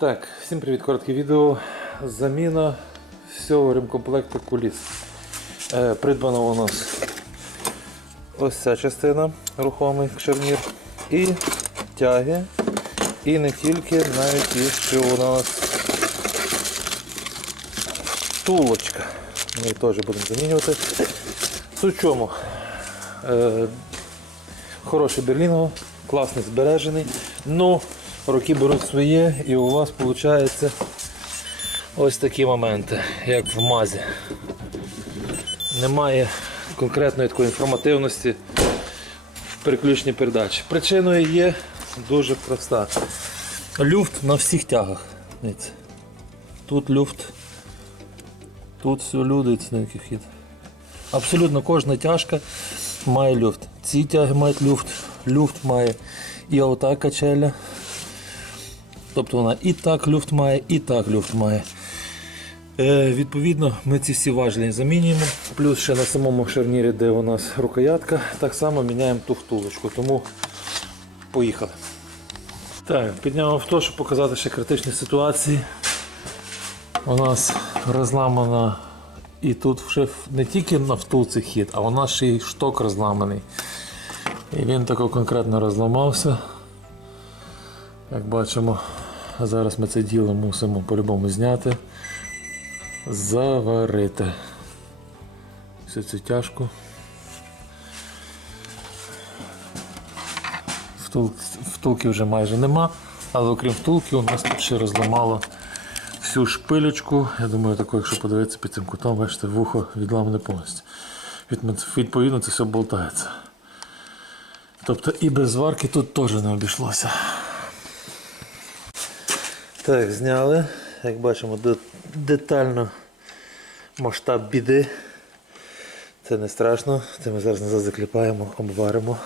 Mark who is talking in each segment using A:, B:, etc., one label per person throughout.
A: Так, всім привіт, коротке відео. Заміна всього ремкомплекту куліс. Е, придбано у нас ось ця частина, рухомий шарнір, і тяги. І не тільки, навіть є ще у нас втулочка. Ми теж будемо замінювати. Суть чому? Е, хороший берлінго, класний збережений. Ну, роки беруть своє і у вас виходить ось такі моменти, як в мазі. Немає конкретної такої інформативності в переключенні передач. Причиною є дуже проста. Люфт на всіх тягах. Тут люфт, тут все людиться на який хід. Абсолютно кожна тяжка має люфт. Ці тяги мають люфт, люфт має і ота качеля. Тобто вона і так люфт має, і так люфт має. Е, відповідно, ми ці всі важелі замінюємо. Плюс ще на самому шарнірі, де у нас рукоятка, так само міняємо ту втулочку. Тому поїхали. Так, підняв авто, щоб показати ще критичні ситуації. У нас розламана і тут вже не тільки на втулці хід, а у нас ще й шток розламаний. І він тако конкретно розламався. Як бачимо, зараз ми це діло мусимо по-любому зняти, заварити. Всю цю тяжку. Втул... Втулки вже майже нема, але окрім втулки у нас тут ще розламало всю шпилечку. Я думаю, тако, якщо подивитися під цим кутом, бачите, вухо відламане повністю. Відповідно, це все болтається. Тобто і без зварки тут теж не обійшлося. Так, зняли. Як бачимо, детально масштаб біди. Це не страшно, це ми зараз назад закліпаємо, обваримо.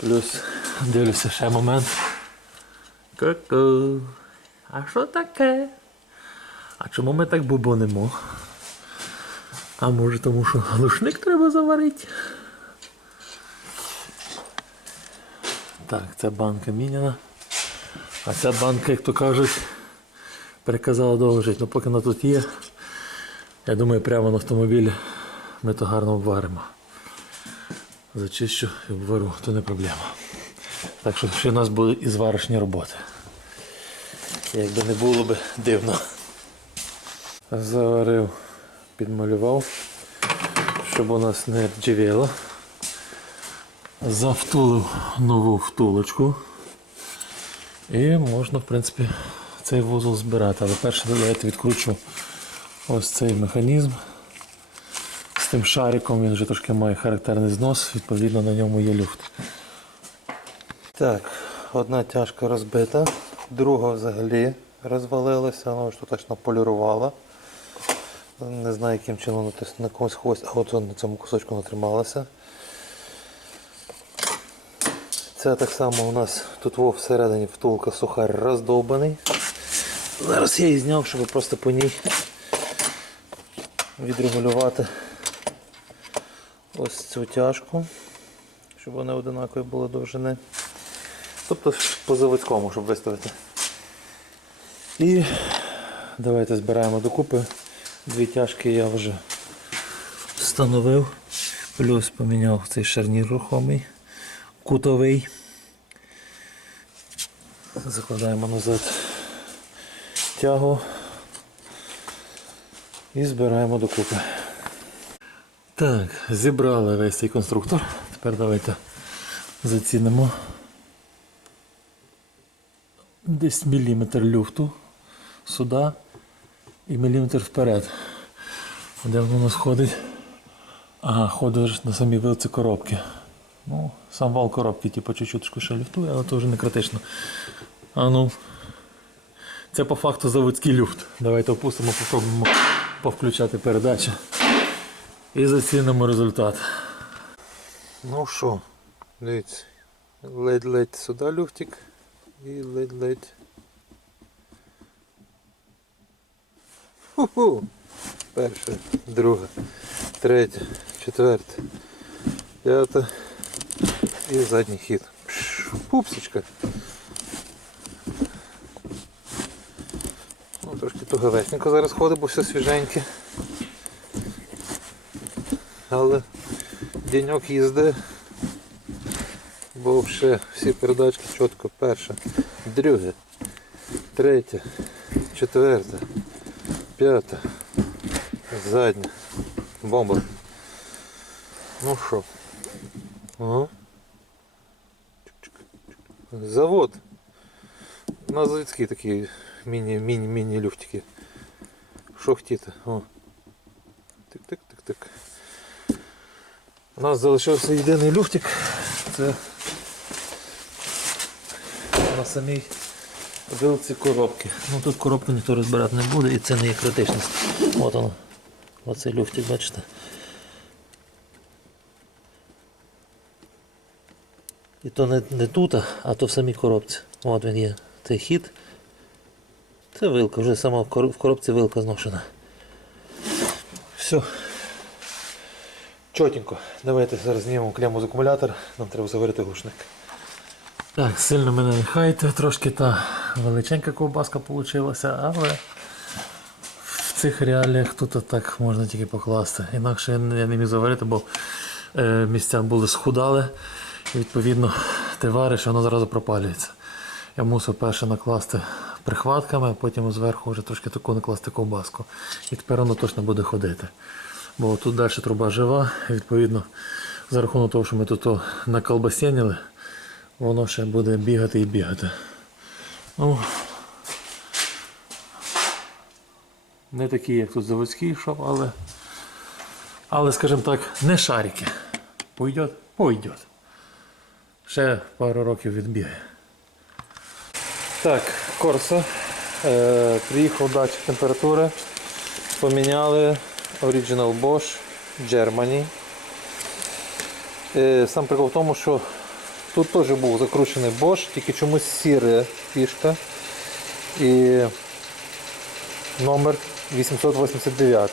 A: Плюс дивлюся ще момент. Ку-ку. А що таке? А чому ми так бубонимо? А може тому що глушник треба заварити? Так, ця банка міняна. А ця банка, як то кажуть, переказала довго жити. Ну поки вона тут є, я думаю, прямо на автомобілі ми то гарно обваримо. Зачищу і обвару, то не проблема. Так що ще у нас будуть і зварочні роботи. Якби не було би дивно. Заварив, підмалював, щоб у нас не рджавіло. Завтулив нову втулочку. І можна, в принципі, цей вузол збирати. Але перше давайте відкручу ось цей механізм. З тим шариком він вже трошки має характерний знос, відповідно на ньому є люфт. Так, одна тяжка розбита, друга взагалі розвалилася, вона ж тут аж наполірувала. Не знаю, яким чином на когось хвост, а от на цьому кусочку натрималася. Це так само у нас тут всередині втулка сухар роздовбаний. Зараз я її зняв, щоб просто по ній відрегулювати ось цю тяжку, щоб вони одинакові були довжини. Тобто по заводському, щоб виставити. І давайте збираємо докупи. Дві тяжки я вже встановив. Плюс поміняв цей шарнір рухомий, кутовий. Закладаємо назад тягу і збираємо докупи. Так, зібрали весь цей конструктор. Тепер давайте зацінимо. Десь міліметр люфту сюди і міліметр вперед. Де воно у нас ходить? Ага, ходить на самій вилці коробки. Ну, сам вал коробки, типу, чуть-чуть ще люфтує, але то вже не критично. А ну. Це по факту заводський люфт. Давайте опустимо, попробуємо повключати передачі. І зацінимо результат. Ну що, дивіться, ледь-ледь сюди люфтик і ледь-ледь. Ху-ху! Перша, друга, третя, четверта, п'ята і задній хід. Пш, Пупсичка. Трошки туговечненько зараз ходить, бо все свіженьке. Але деньок їзди. Бо ще всі передачки чітко перша, друге, третя, четверта, п'ята, задня. Бомба. Ну що? Ага. Завод. На заводські такі міні-міні-міні люфтики. Що хотіти? О. Тик-тик-тик-тик. У нас залишився єдиний люфтик. Це на самій вилці коробки. Ну тут коробку ніхто розбирати не буде і це не є критичність. От воно. Оцей люфтик, бачите. І то не, не тут, а то в самій коробці. От він є. Цей хід. Це вилка, вже сама в коробці вилка зношена. Все. Чотенько. Давайте зараз знімемо кляму з акумулятора, нам треба заварити глушник. Так, сильно мене не хайте, трошки та величенька ковбаска вийшла, але в цих реаліях тут так можна тільки покласти. Інакше я не міг заварити, бо е, місця були схудали. Відповідно ти вариш, воно зразу пропалюється. Я мусив перше накласти прихватками, потім зверху вже трошки таку накласти ковбаску. І тепер воно точно буде ходити. Бо тут далі труба жива, і відповідно, за рахунок того, що ми тут то наколбасєніли, воно ще буде бігати і бігати. Ну, не такі, як тут заводський шов, але, але скажімо так, не шарики. Пойдет? Пойдет. Ще пару років відбігає. Так, Корса. Е, приїхав датчик температури. Поміняли Original Bosch Germany. Е, сам прикол в тому, що тут теж був закручений Bosch, тільки чомусь сіра фішка. І номер 889.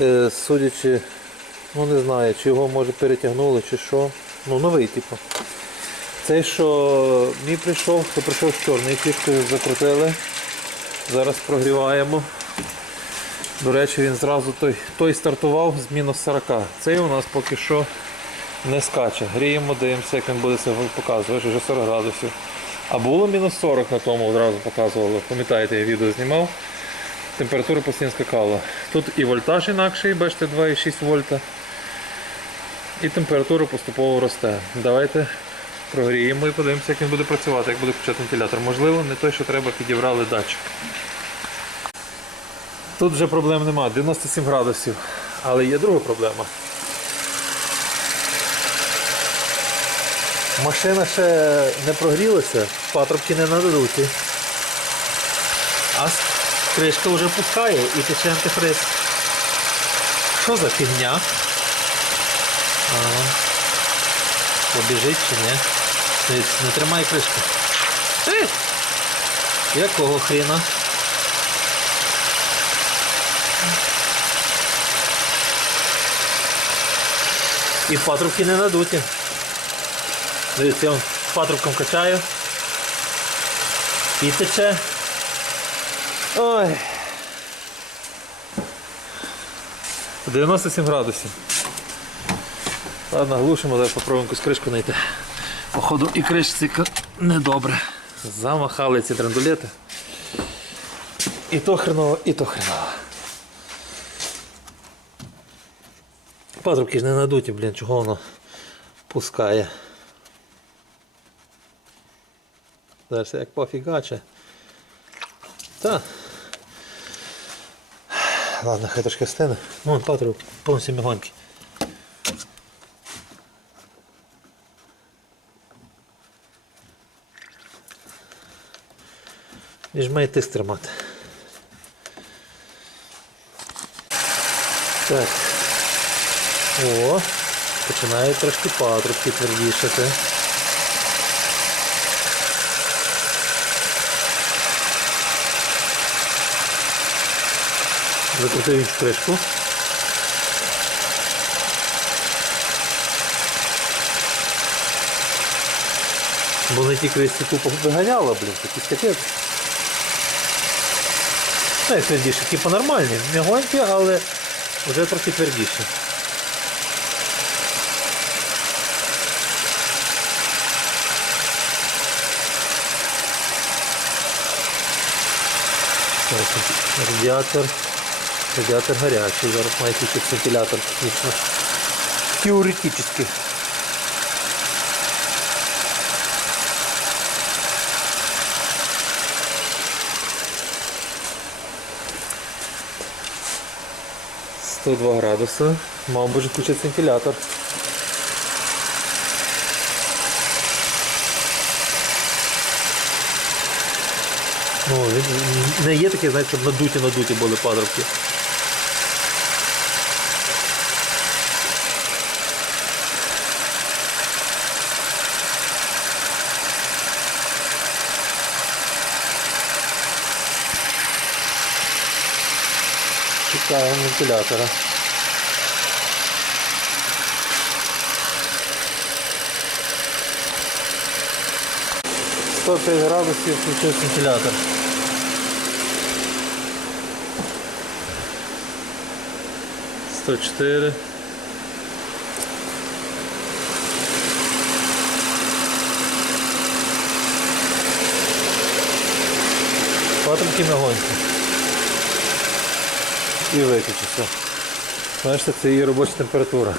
A: Е, судячи, ну не знаю, чи його може перетягнули, чи що. Ну, новий, типу. Цей, що мій прийшов, то прийшов з чорною фішкою, закрутили. Зараз прогріваємо. До речі, він зразу той, той стартував з мінус 40. Цей у нас поки що не скаче. Гріємо, дивимося, як він буде себе показувати, вже 40 градусів. А було мінус 40 на тому, одразу показувало. Пам'ятаєте, я відео знімав. Температура постійно скакала. Тут і вольтаж інакший, бачите, 2,6 вольта. І температура поступово росте. Давайте прогріємо і подивимося, як він буде працювати, як буде включати вентилятор. Можливо, не той, що треба, підібрали датчик. Тут вже проблем нема, 97 градусів. Але є друга проблема. Машина ще не прогрілася, патрубки не нададуті. А кришка вже пускає і тече антифриз. Що за фігня? Ага. Побіжить чи ні? Дивіться, Не тримай кришку. Ти! Якого хрена? І патрубки не надуті. Дивіться, я патрубком качаю. І тече. Ой. 97 градусів. Ладно, глушимо, зараз попробуємо якусь кришку знайти. Походу і кришці недобре. Замахали ці драндулети. І то хреново, і то хреново. Патрубки ж не надуті, блін, чого воно пускає. Зараз як пофігаче. Та. Ладно, хай трошки стине. Ну, патруб повністю мігонький. І ж має тиск тримати. Так. О, починає трошки патрубки твердішати. Закрутив іншу кришку. Бо на тій кришці тупо виганяло, блін, такий Ну, типу нормальні, не гонкі, але вже трохи твердіші. Радіатор. Радіатор гарячий, зараз має тільки вентилятор технічно. Теоретично. 102 градуса, Мав би вже включити вентилятор. Ну, Не є такі, знаєте, щоб надуті-надуті були падробки. Вентилятора. Сто п'ять градусів включив вентилятор. Сто чотири. Патрубки мягонькі. І виключиться. Бачите, це її робоча температура.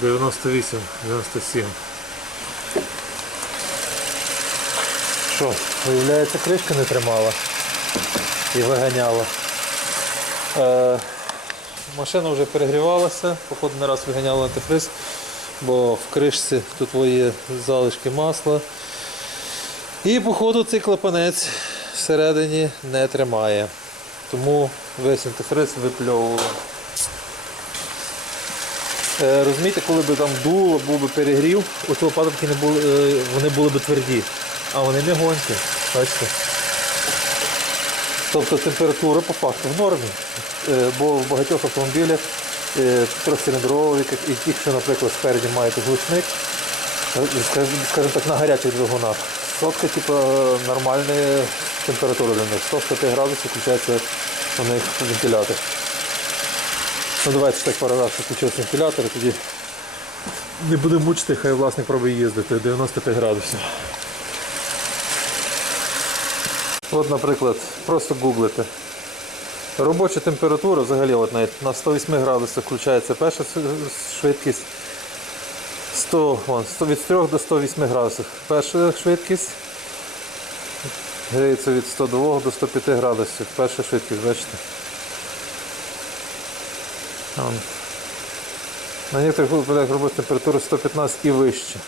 A: 98, 97. Що, виявляється, кришка не тримала і виганяла. Е, машина вже перегрівалася, походу не раз виганяла антифриз, бо в кришці тут є залишки масла. І походу цей клапанець всередині не тримає. Тому весь антифриз випльовував. Е, розумієте, коли б там дуло, був би перегрів, оці патрубки не були, е, вони були б тверді, а вони не гонькі. Бачите? Тобто температура по факту в нормі. Е, бо в багатьох автомобілях трьохциліндрових і тих, що, наприклад, спереді мають глушник, скажімо так, на гарячих двигунах. Сотка, типу, нормальна температура для них. 105 градусів включається у них вентилятор. Ну давайте так пару разів включив вентилятор тоді не будемо мучити, хай власник пробує їздити 95 градусів. От, наприклад, просто гуглите. Робоча температура взагалі от навіть на 108 градусах включається перша швидкість. 100, вон, 100 від 3 до 108 градусів. Перша швидкість гріється від 102 до 105 градусів. Перша швидкість, бачите. Вон. На некоторых випадках робить температура 115 і вище.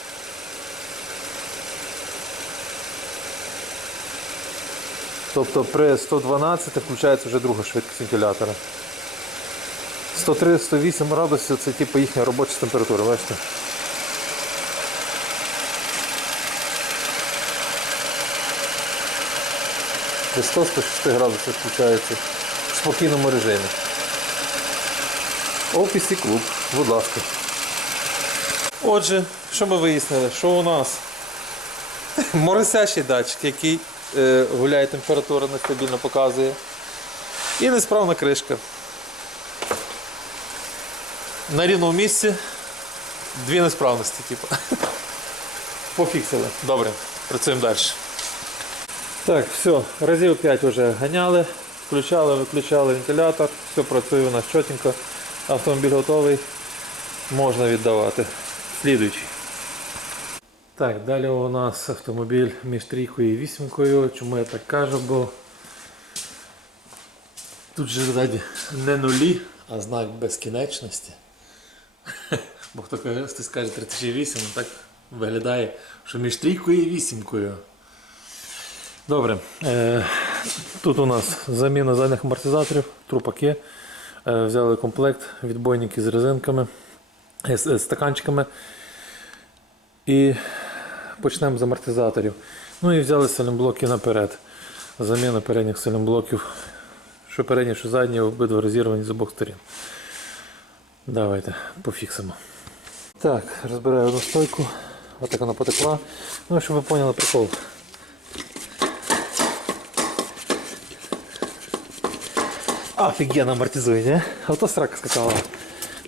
A: Тобто при 112 включається вже друга швидкість вентилятора. 103-108 градусів це типу їхня робоча температура, бачите? При 100-106 градусах включається в спокійному режимі. OPC клуб, будь ласка. Отже, що ми вияснили? Що у нас моросящий датчик, який е, гуляє температура, нестабільно показує. І несправна кришка. На рівному місці дві несправності, типу. Пофіксили. Добре, працюємо далі. Так, все, разів 5 вже ганяли, включали, виключали вентилятор, все працює у нас чотенько. Автомобіль готовий, можна віддавати. Слідуючий. Так, далі у нас автомобіль між трійкою і вісімкою. Чому я так кажу, бо тут же ззаді не нулі, а знак безкінечності. Бо хто каже, хтось каже 3008, так виглядає, що між трійкою і вісімкою. Добре. Е, тут у нас заміна задніх амортизаторів, трупаки. Е, взяли комплект, відбойники з резинками, е, з, стаканчиками. І почнемо з амортизаторів. Ну і взяли сайлентблоки наперед. Заміна передніх сайлентблоків. Що передні, що задні, обидва розірвані з обох сторін. Давайте пофіксимо. Так, розбираю одну стойку. Отак вона потекла. Ну, щоб ви поняли прикол. Офігенно амортизує, не? А то срака скакала.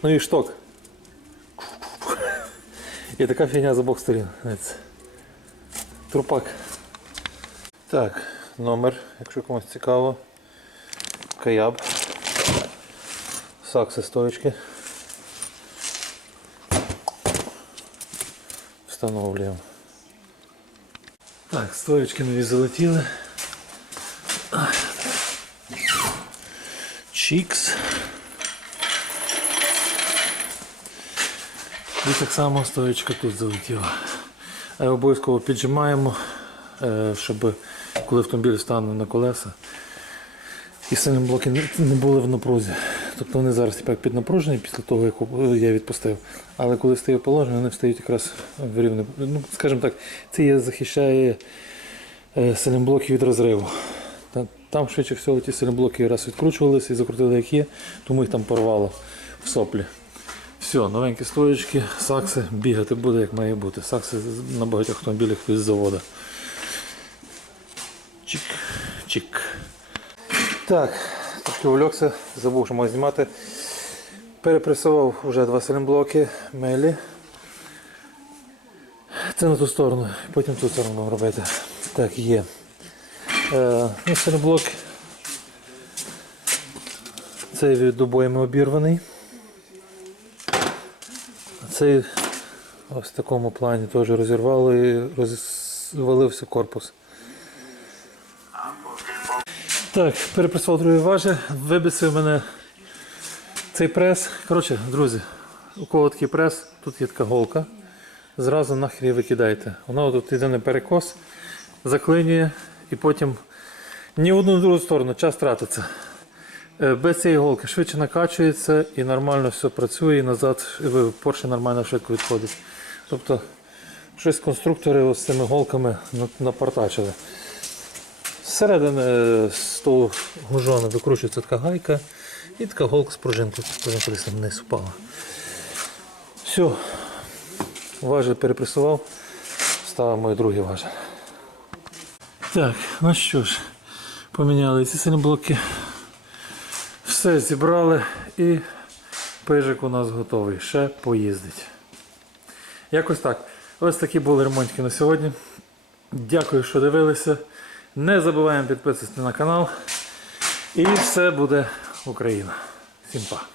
A: Ну і шток. І така фігня з обох сторін. Знаєте. Трупак. Так, номер, якщо комусь цікаво. Каяб. Сакси стоечки. Встановлюємо. Так, стоечки нові залетіли. Чікс. І так само стоечка тут залетіла. Е, Обов'язково піджимаємо, е, щоб коли автомобіль стане на колеса, і самі блоки не- були в напрузі. Тобто вони зараз тепер піднапружені після того, як я відпустив. Але коли стає положення, вони встають якраз в рівне. Ну, скажімо так, це захищає е, силімблоки від розриву. Та- Там швидше всього ті силімблоки раз відкручувалися і закрутили як є, тому їх там порвало в соплі. Все, новенькі стоечки, сакси, бігати буде як має бути. Сакси на багатьох автомобілях з заводу. Чик, чик. Так, трошки увлекся, забув, що маю знімати. Перепресував вже два силімблоки, мелі. Це на ту сторону, потім ту сторону робити. Так, є. Е, ну. Цей від обоями обірваний. Цей ось в такому плані теж розірвало і розвалився корпус. Так, перепресував другий важі, вибісив мене цей прес. Коротше, друзі, у кого такий прес, тут є така голка. Зразу нахер її викидайте. Вона тут йде на перекос, заклинює і потім ні в одну, ні в другу сторону час тратиться. Е, Без цієї голки швидше накачується і нормально все працює, і назад Porsche нормально швидко відходить. Тобто щось конструктори з цими голками напортачили. Зсередини е, з того гужона викручується така гайка і така голка з пружинкою. Там вниз впала. Все, важіль перепресував, ставимо і другий важіль. Так, ну що ж, поміняли ці сильні. Все зібрали і пижик у нас готовий. Ще поїздить. Якось так. Ось такі були ремонтики на сьогодні. Дякую, що дивилися. Не забуваємо підписуватися на канал. І все буде Україна. Всім па.